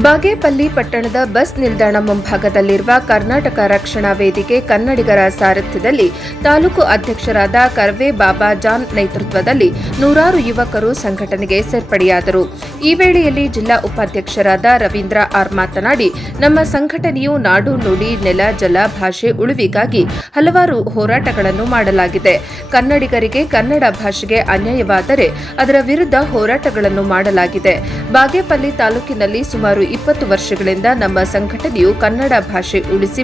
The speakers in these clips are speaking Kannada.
ಬಾಗೇಪಲ್ಲಿ ಪಟ್ಟಣದ ಬಸ್ ನಿಲ್ದಾಣ ಮುಂಭಾಗದಲ್ಲಿರುವ ಕರ್ನಾಟಕ ರಕ್ಷಣಾ ವೇದಿಕೆ ಕನ್ನಡಿಗರ ಸಾರಥ್ಯದಲ್ಲಿ ತಾಲೂಕು ಅಧ್ಯಕ್ಷರಾದ ಕರ್ವೆ ಬಾಬಾ ಜಾನ್ ನೇತೃತ್ವದಲ್ಲಿ ನೂರಾರು ಯುವಕರು ಸಂಘಟನೆಗೆ ಸೇರ್ಪಡೆಯಾದರು. ಈ ವೇಳೆಯಲ್ಲಿ ಜಿಲ್ಲಾ ಉಪಾಧ್ಯಕ್ಷರಾದ ರವೀಂದ್ರ ಆರ್ ಮಾತನಾಡಿ, ನಮ್ಮ ಸಂಘಟನೆಯು ನಾಡು ನುಡಿ ನೆಲ ಜಲ ಭಾಷೆ ಉಳಿವಿಗಾಗಿ ಹಲವಾರು ಹೋರಾಟಗಳನ್ನು ಮಾಡಲಾಗಿದೆ. ಕನ್ನಡಿಗರಿಗೆ ಕನ್ನಡ ಭಾಷೆಗೆ ಅನ್ಯಾಯವಾದರೆ ಅದರ ವಿರುದ್ಧ ಹೋರಾಟಗಳನ್ನು ಮಾಡಲಾಗಿದೆ. ಬಾಗೇಪಲ್ಲಿ ತಾಲೂಕಿನಲ್ಲಿ ಸುಮಾರು 20 ವರ್ಷಗಳಿಂದ ನಮ್ಮ ಸಂಘಟನೆಯು ಕನ್ನಡ ಭಾಷೆ ಉಳಿಸಿ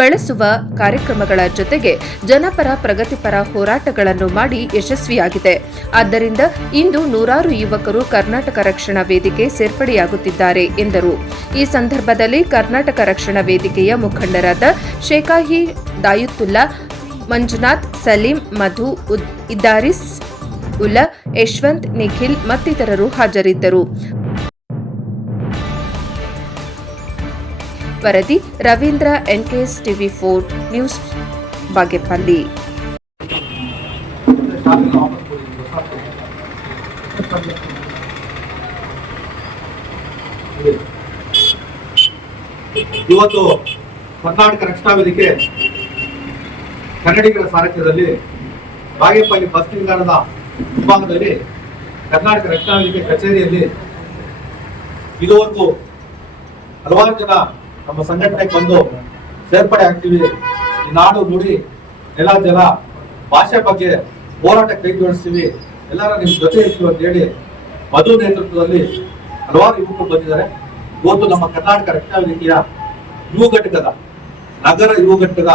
ಬೆಳೆಸುವ ಕಾರ್ಯಕ್ರಮಗಳ ಜೊತೆಗೆ ಜನಪರ ಪ್ರಗತಿಪರ ಹೋರಾಟಗಳನ್ನು ಮಾಡಿ ಯಶಸ್ವಿಯಾಗಿದೆ. ಆದ್ದರಿಂದ ಇಂದು ನೂರಾರು ಯುವಕರು ಕರ್ನಾಟಕ ರಕ್ಷಣಾ ವೇದಿಕೆ ಸೇರ್ಪಡೆಯಾಗುತ್ತಿದ್ದಾರೆ ಎಂದರು. ಈ ಸಂದರ್ಭದಲ್ಲಿ ಕರ್ನಾಟಕ ರಕ್ಷಣಾ ವೇದಿಕೆಯ ಮುಖಂಡರಾದ ಶೇಖಾಹಿ ದಾಯುತ್ತುಲ್ಲಾ, ಮಂಜುನಾಥ್, ಸಲೀಂ, ಮಧು, ಇದ್ದಾರಿಸ್ ಉಲ್ಲಾ, ಯಶವಂತ್, ನಿಖಿಲ್ ಮತ್ತಿತರರು ಹಾಜರಿದ್ದರು. ವರದಿ ರವೀಂದ್ರ, ಎನ್ಕೆಎಸ್ ಟಿವಿ4 ನ್ಯೂಸ್, ಬಾಗೇಪಲ್ಲಿ. ಇವತ್ತು ಕರ್ನಾಟಕ ರಕ್ಷಣಾ ವೇದಿಕೆ ಕನ್ನಡಿಗರ ಸಾರಥ್ಯದಲ್ಲಿ ಬಾಗೇಪಲ್ಲಿ ಬಸ್ ನಿಲ್ದಾಣದ ವಿಭಾಗದಲ್ಲಿ ಕರ್ನಾಟಕ ರಕ್ಷಣಾ ವೇದಿಕೆ ಕಚೇರಿಯಲ್ಲಿ ಇದುವರೆಗೂ ಹಲವಾರು ಜನ ನಮ್ಮ ಸಂಘಟನೆಗೆ ಬಂದು ಸೇರ್ಪಡೆ ಆಗ್ತೀವಿ. ಈ ನಾಡು ನುಡಿ ನೆಲ ಜಲ ಭಾಷೆ ಬಗ್ಗೆ ಹೋರಾಟ ಕೈ ಜೋಡಿಸ್ತೀವಿ, ಎಲ್ಲರ ನಿಮ್ ಜೊತೆ ಇರ್ತೀವಿ ಅಂತ ಹೇಳಿ ಮಧು ನೇತೃತ್ವದಲ್ಲಿ ಹಲವಾರು ಯುವಕರು ಬಂದಿದ್ದಾರೆ. ಇವತ್ತು ನಮ್ಮ ಕರ್ನಾಟಕ ರಕ್ಷಣಾ ವೇದಿಕೆಯ ಯುವ ಘಟಕದ ನಗರ ಯುವ ಘಟಕದ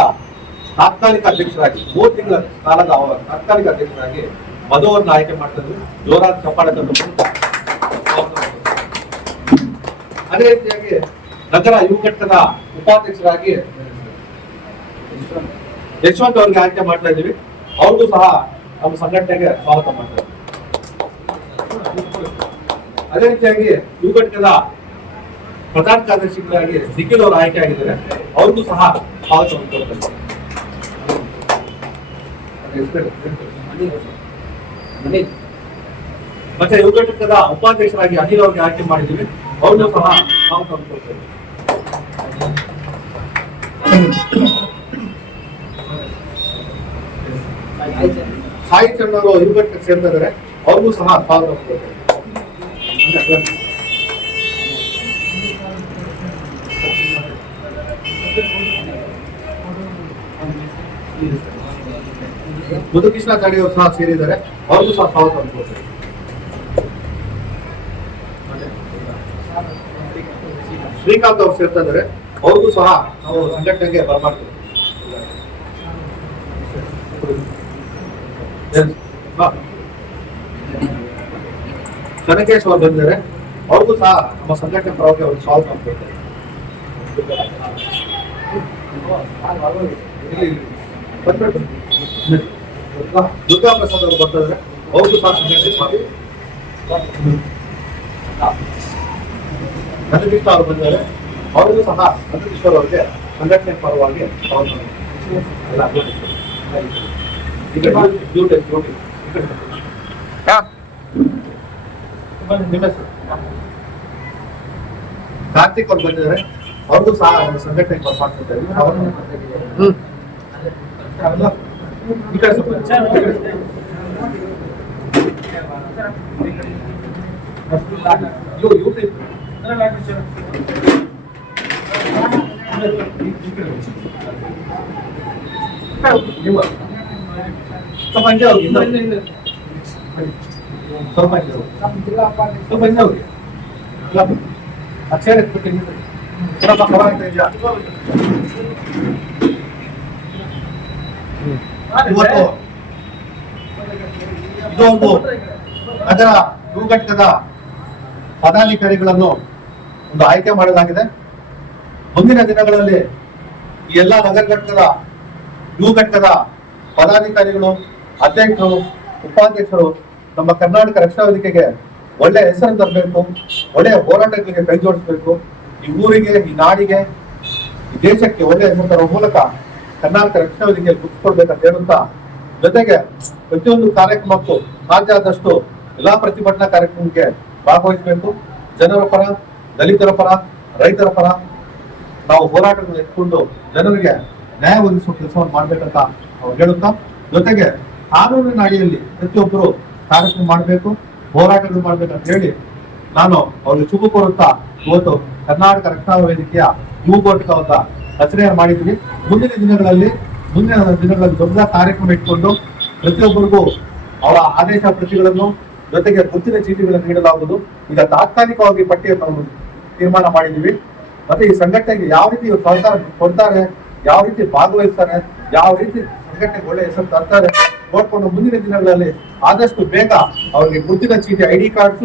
ತಾತ್ಕಾಲಿಕ ಅಧ್ಯಕ್ಷರಾಗಿ 3 ತಿಂಗಳ ಕಾಲದ ತಾತ್ಕಾಲಿಕ ಅಧ್ಯಕ್ಷರಾಗಿ ಮಧು ಅವರನ್ನು ಆಯ್ಕೆ ಮಾಡ್ತಿದ್ರು. ಜೋರಾದ ಚಪ್ಪಾಳೆ ತಂದು ಅದೇ ರೀತಿಯಾಗಿ ನಗರ ಯುವ ಘಟಕದ ಉಪಾಧ್ಯಕ್ಷರಾಗಿ ಯಶವಂತ್ ಅವರಿಗೆ ಆಯ್ಕೆ ಮಾಡ್ತಾ ಇದ್ದೀವಿ. ಅವ್ರಿಗೂ ಸಹ ನಮ್ಮ ಸಂಘಟನೆಗೆ ಸ್ವಾಗತ ಮಾಡ್ತಾ ಇದ್ದೀವಿ. ಅದೇ ರೀತಿಯಾಗಿ ಯುವ ಘಟಕದ ಪ್ರಧಾನ ಕಾರ್ಯದರ್ಶಿಗಳಾಗಿ ನಿಖಿಲ್ ಅವರು ಆಯ್ಕೆ ಆಗಿದ್ದಾರೆ. ಅವ್ರಿಗೂ ಸಹ ಸ್ವಾಗತ ಮಾಡ್ತಾ ಮತ್ತೆ ಯುವ ಘಟಕದ ಉಪಾಧ್ಯಕ್ಷರಾಗಿ ಅನಿಲ್ ಅವರಿಗೆ ಆಯ್ಕೆ ಮಾಡಿದ್ದೀವಿ. ಅವ್ರಿಗೂ ಸಹ ಸ್ವಾಗತ ಮಾಡ್ತಾ ಸಾಯಿ ಚಂದ್ರ ಅವರು ಯುವ ಘಟಕಕ್ಕೆ ಸೇರ್ತಾ ಇದ್ದಾರೆ. ಅವ್ರಿಗೂ ಸಹ ಸ್ವಾಗತ ಮಾಡ್ತಾರೆ. ಮಧುಕೃಷ್ಣ ಗಾಡಿ ಅವರು ಸಹ ಸೇರಿದ್ದಾರೆ. ಅವ್ರಿಗೂ ಸಹ ಸ್ವಾಗತ ಮಾಡ್ತಾರೆ. ಶ್ರೀಕಾಂತ್ ಅವರು ಸೇರ್ತಾ ಇದ್ದಾರೆ. ಅವ್ರಿಗೂ ಸಹ ನಾವು ಸಂಘಟನೆಗೆ ಬರಮಾಡ್ತೀವಿ. ಚನಕೇಶ್ ಅವರು ಬಂದಿದ್ದಾರೆ. ಅವ್ರಿಗೂ ಸಹ ನಮ್ಮ ಸಂಘಟನೆ ಪರವಾಗಿ ಅವ್ರಿಗೆ ಸ್ವಾಗತ ಮಾಡ್ತಾರೆ. ದುರ್ಗಾ ಪ್ರಸಾದ್ ಅವರು ಬರ್ತಾ ಇದ್ದಾರೆ. ಅವ್ರಿಗೂ ಸಹ ಸಂಘಟನೆ ನಂದಕೃಷ್ಣ ಅವರು ಬಂದಿದ್ದಾರೆ. ಅವ್ರಿಗೂ ಸಹ ನಂದಕೃಷ್ಣ ಅವರಿಗೆ ಸಂಘಟನೆ ಪರವಾಗಿ ಕಾರ್ತಿಕ್ ಅವರು ಬಂದಿದ್ದಾರೆ. ಅವ್ರಿಗೂ ಸಹ ಸಂಘಟನೆ ಮಾಡ್ತಿದ್ದಾರೆ. ಈ ಕಡೆ ಇದೊಂದು ನಗರ ಯುವ ಘಟಕದ ಪದಾಧಿಕಾರಿಗಳನ್ನು ಒಂದು ಆಯ್ಕೆ ಮಾಡಲಾಗಿದೆ. ಮುಂದಿನ ದಿನಗಳಲ್ಲಿ ಈ ಎಲ್ಲ ನಗರ ಘಟಕದ ಯುವ ಘಟಕದ ಪದಾಧಿಕಾರಿಗಳು, ಅಧ್ಯಕ್ಷರು, ಉಪಾಧ್ಯಕ್ಷರು ನಮ್ಮ ಕರ್ನಾಟಕ ರಕ್ಷಣಾ ವೇದಿಕೆಗೆ ಒಳ್ಳೆ ಹೆಸರು ತರಬೇಕು, ಒಳ್ಳೆಯ ಹೋರಾಟಗಳಿಗೆ ಕೈ ಜೋಡಿಸಬೇಕು. ಈ ಊರಿಗೆ, ಈ ನಾಡಿಗೆ, ಈ ದೇಶಕ್ಕೆ ಒಳ್ಳೆಯ ಹೆಸರು ತರುವ ಮೂಲಕ ಕರ್ನಾಟಕ ರಕ್ಷಣಾ ವೇದಿಕೆಯಲ್ಲಿ ಗುರುತಿಸ್ಕೊಳ್ಬೇಕಂತ ಹೇಳುತ್ತಾ, ಜೊತೆಗೆ ಪ್ರತಿಯೊಂದು ಕಾರ್ಯಕ್ರಮಕ್ಕೂ ಸಾಧ್ಯ ಆದಷ್ಟು ಎಲ್ಲಾ ಪ್ರತಿಭಟನಾ ಕಾರ್ಯಕ್ರಮಕ್ಕೆ ಭಾಗವಹಿಸಬೇಕು. ಜನರ ಪರ ದಲಿತರ ಪರ, ರೈತರ ಪರ ನಾವು ಹೋರಾಟಗಳು ಎತ್ಕೊಂಡು ಜನರಿಗೆ ನ್ಯಾಯ ಒದಗಿಸುವ ಕೆಲಸವನ್ನು ಮಾಡ್ಬೇಕಂತ ಅವ್ರು ಹೇಳುತ್ತಾ, ಜೊತೆಗೆ ಕಾನೂನಿನ ಅಡಿಯಲ್ಲಿ ಪ್ರತಿಯೊಬ್ಬರು ಕಾರ್ಯಕ್ರಮ ಮಾಡಬೇಕು, ಹೋರಾಟಗಳು ಮಾಡ್ಬೇಕಂತ ಹೇಳಿ ನಾನು ಅವ್ರಿಗೆ ಶುಭ ಕೋರುತ್ತಾ ಇವತ್ತು ಕರ್ನಾಟಕ ರಕ್ಷಣಾ ವೇದಿಕೆಯ ಯುವ ಘಟಕವನ್ನ ರಚನೆಯನ್ನು ಮಾಡಿದ್ವಿ. ಮುಂದಿನ ದಿನಗಳಲ್ಲಿ ದೊಡ್ಡ ಕಾರ್ಯಕ್ರಮ ಇಟ್ಕೊಂಡು ಪ್ರತಿಯೊಬ್ಬರಿಗೂ ಅವರ ಆದೇಶ ಪ್ರತಿಗಳನ್ನು ಜೊತೆಗೆ ಗುರುತಿನ ಚೀಟಿಗಳನ್ನು ನೀಡಲಾಗುವುದು. ಈಗ ತಾತ್ಕಾಲಿಕವಾಗಿ ಪಟ್ಟಿಯನ್ನು ತೀರ್ಮಾನ ಮಾಡಿದ್ದೀವಿ. ಮತ್ತೆ ಈ ಸಂಘಟನೆಗೆ ಯಾವ ರೀತಿ ಸಹಕಾರ ಕೊಡ್ತಾರೆ, ಯಾವ ರೀತಿ ಭಾಗವಹಿಸ್ತಾರೆ, ಯಾವ ರೀತಿ ಸಂಘಟನೆಗೆ ಒಳ್ಳೆ ಹೆಸರು ತರ್ತಾರೆ ನೋಡ್ಕೊಂಡು ಮುಂದಿನ ದಿನಗಳಲ್ಲಿ ಆದಷ್ಟು ಬೇಗ ಅವರಿಗೆ ಗುರುತಿನ ಚೀಟಿ, ID ಕಾರ್ಡ್ಸ್